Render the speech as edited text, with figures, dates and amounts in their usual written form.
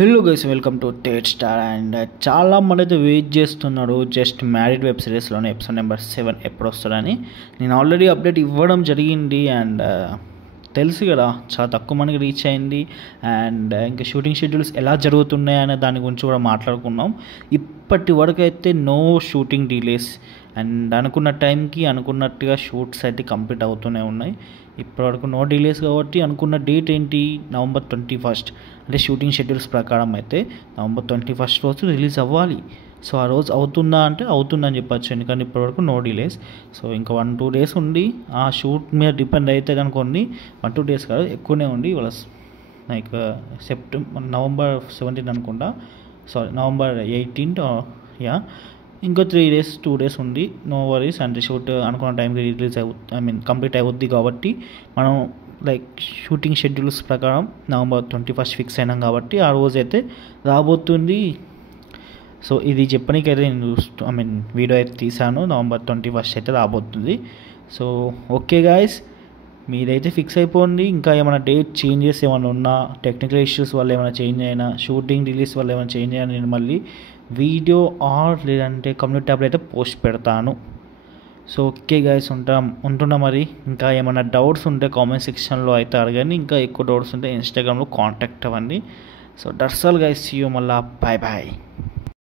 Hello guys, welcome to tate star. And చాలా మంది అయితే వెయిట్ చేస్తున్నారు జస్ట్ మ్యారీడ్ వెబ్ సిరీస్లోనే ఎపిసోడ్ నెంబర్ 7 ఎప్పుడు వస్తుందని. నేను ఆల్రెడీ అప్డేట్ ఇవ్వడం జరిగింది అండ్ తెలుసు కదా, చాలా తక్కువ మందికి రీచ్ అయింది. అండ్ ఇంకా షూటింగ్ షెడ్యూల్స్ ఎలా జరుగుతున్నాయి అనే దాని గురించి కూడా మాట్లాడుకున్నాం. ఇప్పటి వరకు అయితే నో షూటింగ్ డిలేస్ అండ్ అనుకున్న టైంకి అనుకున్నట్టుగా షూట్స్ అయితే కంప్లీట్ అవుతూనే ఉన్నాయి. ఇప్పటివరకు నో డిలేస్ కాబట్టి అనుకున్న డేట్ ఏంటి, November 21st. అంటే షూటింగ్ షెడ్యూల్స్ ప్రకారం అయితే November 21st రోజు రిలీజ్ అవ్వాలి. సో ఆ రోజు అవుతుందా అంటే అవుతుందని చెప్పచ్చు, ఎందుకంటే ఇప్పటివరకు నో డిలేస్. సో ఇంకా 1-2 days ఉండి ఆ షూట్ మీద డిపెండ్ అయితే అనుకోండి, 1-2 days కాదు ఎక్కువనే ఉండి, వాళ్ళ లైక్ November 17 అనుకుంటా, సారీ November 18th యా, ఇంకో 2 days ఉంది. No worries. అంటే షూట్ అనుకున్న టైంకి రిలీజ్ కంప్లీట్ అవుద్ది కాబట్టి మనం లైక్ షూటింగ్ షెడ్యూల్స్ ప్రకారం November 21st ఫిక్స్ అయినాం కాబట్టి ఆ రోజు అయితే రాబోతుంది. సో ఇది చెప్పడానికైతే నేను వీడియో అయితే తీసాను. November 21st అయితే రాబోతుంది. సో ఓకే గాయస్, మీరైతే ఫిక్స్ అయిపోండి. ఇంకా ఏమైనా డేట్ చేంజెస్ ఏమైనా ఉన్నా, టెక్నికల్ ఇష్యూస్ వల్ల ఏమైనా చేంజ్ అయినా, షూటింగ్ రిలీజ్ వల్ల ఏమైనా చేంజ్ అయినా నేను మళ్ళీ వీడియో లేదంటే కమ్యూనిటీ ట్యాబ్లో అయితే పోస్ట్ పెడతాను. సో ఓకే గైస్, ఉంటున్నా మరి. ఇంకా ఏమైనా డౌట్స్ ఉంటే కామెంట్ సెక్షన్లో అయితే అడగండి. ఇంకా ఎక్కువ డౌట్స్ ఉంటే ఇన్స్టాగ్రామ్లో కాంటాక్ట్ అవ్వండి. So that's all guys, see you. మళ్ళీ బాయ్ బాయ్.